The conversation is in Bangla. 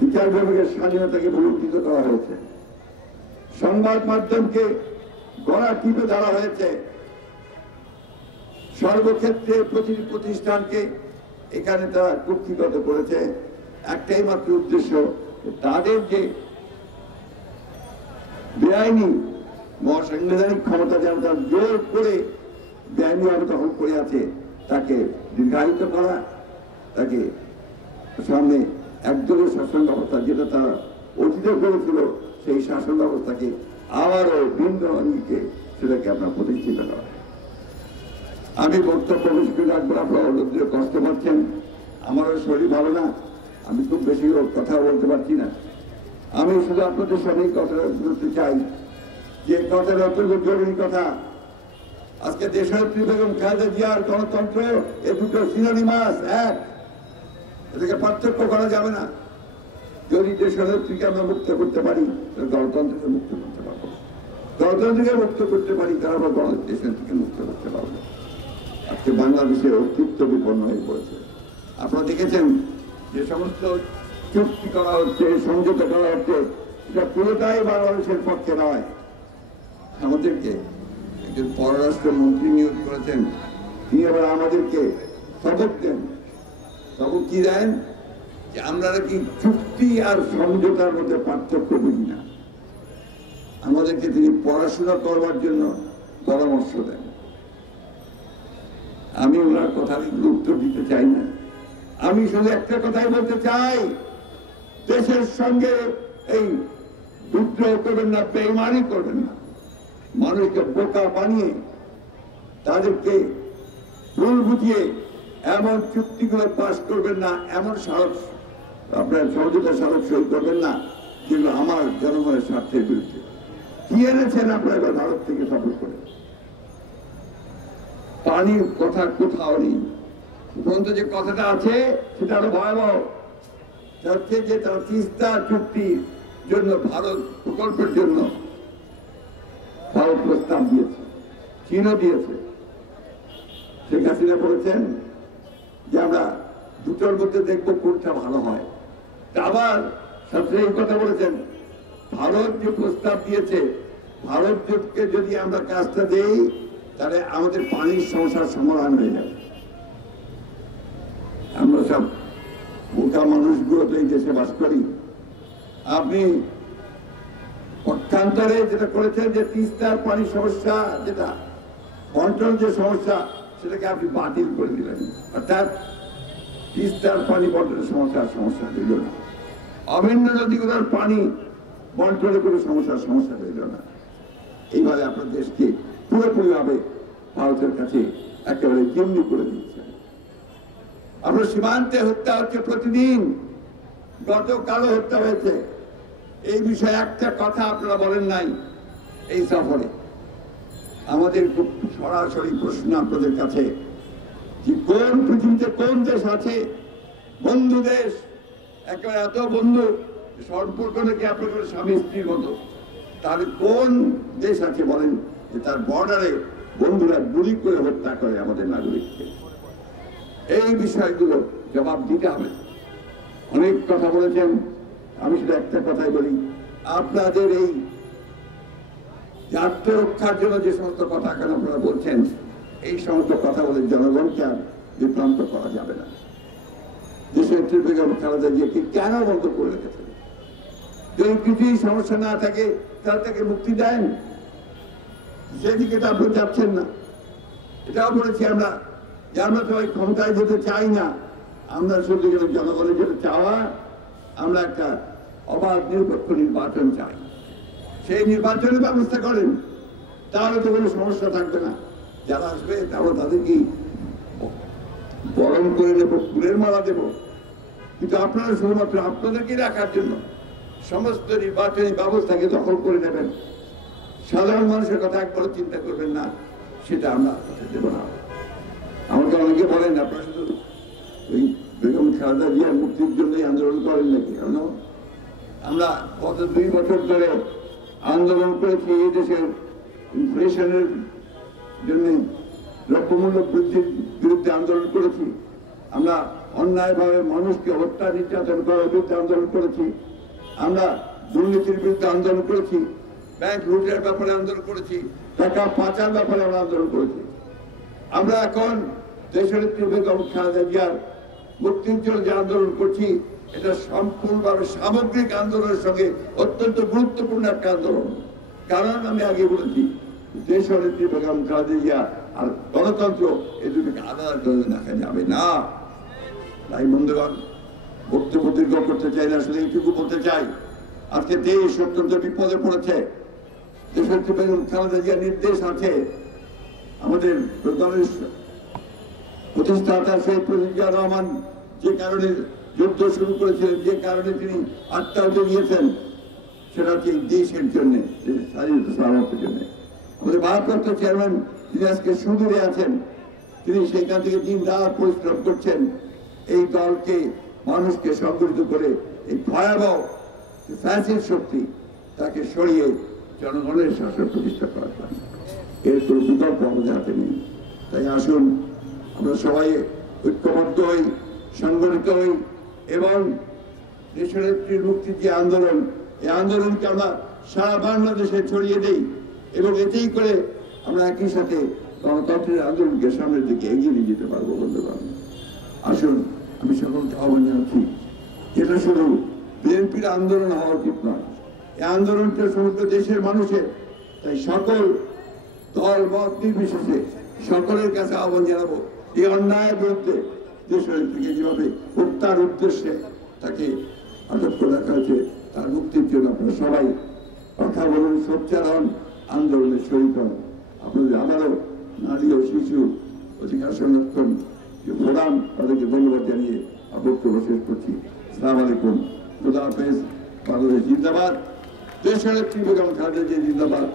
বিচার বিভাগের স্বাধীনতাকে ভূলুণ্ঠিত করা হয়েছে, সংবাদ মাধ্যমকে গলা টিপে ধরা হয়েছে, সর্বক্ষেত্রে প্রতিটি প্রতিষ্ঠানকে এখানে তারা কুক্ষিগত করেছে। একটাই মাত্র উদ্দেশ্য, তাদের যে বেআইনি মহাসাংবিধানিক ক্ষমতা যেন তার জোর করে বেআইনিভাবে দখল করে আছে তাকে দীর্ঘায়িত করা, তাকে সামনে একদলীয় শাসন ব্যবস্থা যেটা তারা অতীতে করেছিল সেই শাসন ব্যবস্থাকে আবারও ভিন্ন অঙ্গিকে সেটাকে আপনার প্রতিষ্ঠিত করা। আমি বক্তব্য বেশি করে রাখবো, আপনারা অনেক কষ্ট পাচ্ছেন, আমারও শরীর ভালো না, আমি খুব বেশি কথা বলতে পারছি না। আমি শুধু আপনাদের সামনে কথাটা বলতে চাই যে কথাটা অত্যন্ত জরুরি কথা। আজকে দেশনেত্রী বেগম খালেদা জিয়ার গণতন্ত্র এ দুটো সিনোনিমাস এক, এটাকে পার্থক্য করা যাবে না। যদি দেশনেত্রীকে আমরা মুক্ত করতে পারি গণতন্ত্রকে মুক্ত করতে পারবো, গণতন্ত্রকে মুক্ত করতে পারি তারপর দেশনেত্রীকে মুক্ত করতে পারবো। আজকে বাংলাদেশের অস্তিত্ব বিপন্ন হয়ে পড়েছে। আপনারা দেখেছেন যে সমস্ত চুক্তি করা হচ্ছে, সমঝোতা করা হচ্ছে, এটা পুরোটাই বাংলাদেশের পক্ষে নয়। আমাদেরকে একজন পররাষ্ট্রমন্ত্রী নিয়োগ করেছেন, তিনি আবার আমাদেরকে সবক দেন। সবক কি দেন? যে আমরা নাকি চুক্তি আর সমঝোতার মধ্যে পার্থক্য বুঝি না। আমাদেরকে তিনি পড়াশোনা করবার জন্য পরামর্শ দেন। আমি ওনার কথার উত্তর দিতে চাই না, আমি শুধু একটা কথাই বলতে চাই, দেশের সঙ্গে এই বিদ্রোহ করবেন না, বেইমানি করবেন না, মানুষকে বোকা বানিয়ে তাদেরকে ভুল বুঝিয়ে এমন চুক্তিগুলো পাশ করবেন না, এমন স্মারক আপনার সমঝোতা স্মারক সই করবেন না যেগুলো আমার জনগণের স্বার্থের বিরুদ্ধে। কি এনেছেন আপনারা ভারত থেকে সফল করে? পানির কথা কোথাও নেই। উপরন্ত যে কথাটা আছে সেটা আরো ভয়াবহ, হচ্ছে যে তারা তিস্তা চুক্তির জন্য ভারত প্রকল্পের জন্য ভারত প্রস্তাব দিয়েছে, চীনও দিয়েছে। শেখ হাসিনা বলেছেন যে আমরা দুটোর মধ্যে দেখবো কোনটা ভালো হয়। আবার সবচেয়ে এই কথা বলেছেন, ভারত যে প্রস্তাব দিয়েছে, ভারতকে যদি আমরা কাজটা দেই তাহলে আমাদের পানির সমস্যার সমাধান হয়ে যাবে। আমরা সব বোকা মানুষগুলো তো এই দেশে বাস করি। আপনি পক্ষান্তরে যেটা করেছেন যে তিস্তার পানির সমস্যা, যেটা বন্টন যে সমস্যা, সেটাকে আপনি বাতিল করে দিলেন। অর্থাৎ তিস্তার পানি বন্টনের সমস্যা হইল না, অভিন্ন নদীগুলোর পানি বন্টনের কোনো সমস্যা হইল না। এইভাবে আপনার দেশকে পুরোপুরিভাবে ভারতের কাছে একেবারে জিম্মি করে দিচ্ছেন। আপনার সীমান্তে হত্যা হচ্ছে প্রতিদিন, গতকালও হত্যা হয়েছে। এই বিষয়ে একটা কথা আপনারা বলেন নাই এই সফরে। আমাদের খুব সরাসরি প্রশ্ন আপনাদের কাছে যে কোন পৃথিবীতে কোন দেশ আছে বন্ধু দেশ, একেবারে এত বন্ধু সম্পর্ক নাকি আপনার স্বামী স্ত্রীর মতো, তাহলে কোন দেশ আছে বলেন যে তার বর্ডারে বন্ধুরা গুলি করে হত্যা করে আমাদের নাগরিককে? এই বিষয়গুলো জবাব দিতে হবে। অনেক কথা বলেছেন, আমি শুধু একটা কথাই বলি, আপনাদের এই আত্মরক্ষার জন্য যে সমস্ত কথা এখন আপনারা বলছেন, এই সমস্ত কথা বলে জনগণকে আর বিভ্রান্ত করা যাবে না। দেশের বেগম খালেদা জিয়াকে কেন বন্ধ করে রেখেছেন? যদি কিছুই সমস্যা না থাকে তাহলে তাকে মুক্তি দেন, সেদিকে তো আপনি যাচ্ছেন না। এটাও বলেছি আমরা যে আমরা সবাই ক্ষমতায় যেতে চাই না, আমরা শুধু জনগণের যেটা চাওয়া, আমরা একটা অবাধ নিরপেক্ষ নির্বাচন চাই। সেই নির্বাচনের ব্যবস্থা করেন, তাহলে তো কোনো সমস্যা থাকবে না। যারা আসবে তারপর তাদেরকে বরণ করে নেব, ফুলের মালা দেব, কিন্তু আপনারা শুধুমাত্র আপনাদেরকে রাখার জন্য সমস্ত নির্বাচনী ব্যবস্থাকে দখল করে নেবেন। সাধারণ মানুষের কথা একবারও চিন্তা করবেন না, সেটা আমরা দেব না। আমাকে অনেকে বলেন আপনারা শুধু ওই বেগম খালেদা জিয়ার মুক্তির জন্যই আন্দোলন করেন নাকি? আমরা গত 2 বছর ধরে আন্দোলন করেছি এই দেশের ইনফ্লেশনের জন্য, দ্রব্যমূল্য বৃদ্ধির বিরুদ্ধে আন্দোলন করেছি। আমরা অন্যায়ভাবে মানুষকে হত্যা নির্যাতন করার বিরুদ্ধে আন্দোলন করেছি, আমরা দুর্নীতির বিরুদ্ধে আন্দোলন করেছি, ব্যাংক লুটের ব্যাপারে আন্দোলন করেছি, টাকা পাচার ব্যাপারে আমরা আন্দোলন করেছি। আমরা এখন দেশনেত্রী বেগম খালেদা জিয়ার মুক্তির জন্য যে আন্দোলন করছি, এটা সম্পূর্ণভাবে সামগ্রিক আন্দোলনের সঙ্গে অত্যন্ত গুরুত্বপূর্ণ একটা আন্দোলন। কারণ আমি আগে বলেছি, দেশনেত্রী বেগম খালেদা জিয়া আর গণতন্ত্র এই দুটোকে আলাদা করে দেখা যাবে না। তাই বন্ধুগণ, বক্তব্য দীর্ঘ করতে চাই না, শুধু এইটুকু বলতে চাই, আজকে দেশ অত্যন্ত বিপদে পড়েছে। দেশনেত্রী বেগম খালেদা জিয়ার নির্দেশ আছে, আমাদের দলের প্রতিষ্ঠাতা শহীদ প্রেসিডেন্ট জিয়া রহমান যে কারণে যুদ্ধ শুরু করেছিলেন, যে কারণে তিনি আত্মহত্যা দিয়েছেন, সেটা হচ্ছে দেশের জন্য, স্বাধীনতা সার্বভৌমত্বের জন্য। আমাদের ভারপ্রাপ্ত চেয়ারম্যান তিনি আজকে সুদূরে আছেন, তিনি সেখান থেকে দিন রাত পরিশ্রম করছেন এই দলকে, মানুষকে সংগঠিত করে এই ভয়াবহ ফ্যাসিস্ট শক্তি তাকে সরিয়ে জনগণের শাসন প্রতিষ্ঠা করার জন্য। এর কোনো বিকল্প আমাদের হাতে নেই। তাই আসুন আমরা সবাই ঐক্যবদ্ধ হই, সংগঠিত হই এবং দেশনেত্রীর মুক্তির যে আন্দোলন, এই আন্দোলনকে আমরা সারা বাংলাদেশে ছড়িয়ে দেই এবং এতেই করে আমরা একই সাথে গণতন্ত্রের আন্দোলনকে সামনের দিকে এগিয়ে নিয়ে যেতে পারবো। বন্ধুগণ, আসুন আমি সকলকে আহ্বান জানাচ্ছি, এটা শুধু বিএনপির আন্দোলন হওয়া উচিত নয়, এই আন্দোলনটা সমগ্র দেশের মানুষের। তাই সকল দল মত নির্বিশেষে সকলের কাছে আহ্বান জানাবো, এই অন্যায়ের বিরুদ্ধে দেশনেত্রীকে যেভাবে হত্যার উদ্দেশ্যে তাকে আটক করে রাখা হয়েছে, তার মুক্তির জন্য আপনারা সবাই কথা বলুন, সোচ্চার হন, আন্দোলনের শরীর হন। আপনাদের আবারও নারী ও শিশু অধিকার সংরক্ষণ যে ফোরাম, তাদেরকে ধন্যবাদ জানিয়ে বক্তব্য শেষ করছি। আসসালামু আলাইকুম, খুদা হাফেজ, বাংলাদেশ জিন্দাবাদ, দেশনেত্রী বেগম খালেদা জিয়া জিন্দাবাদ।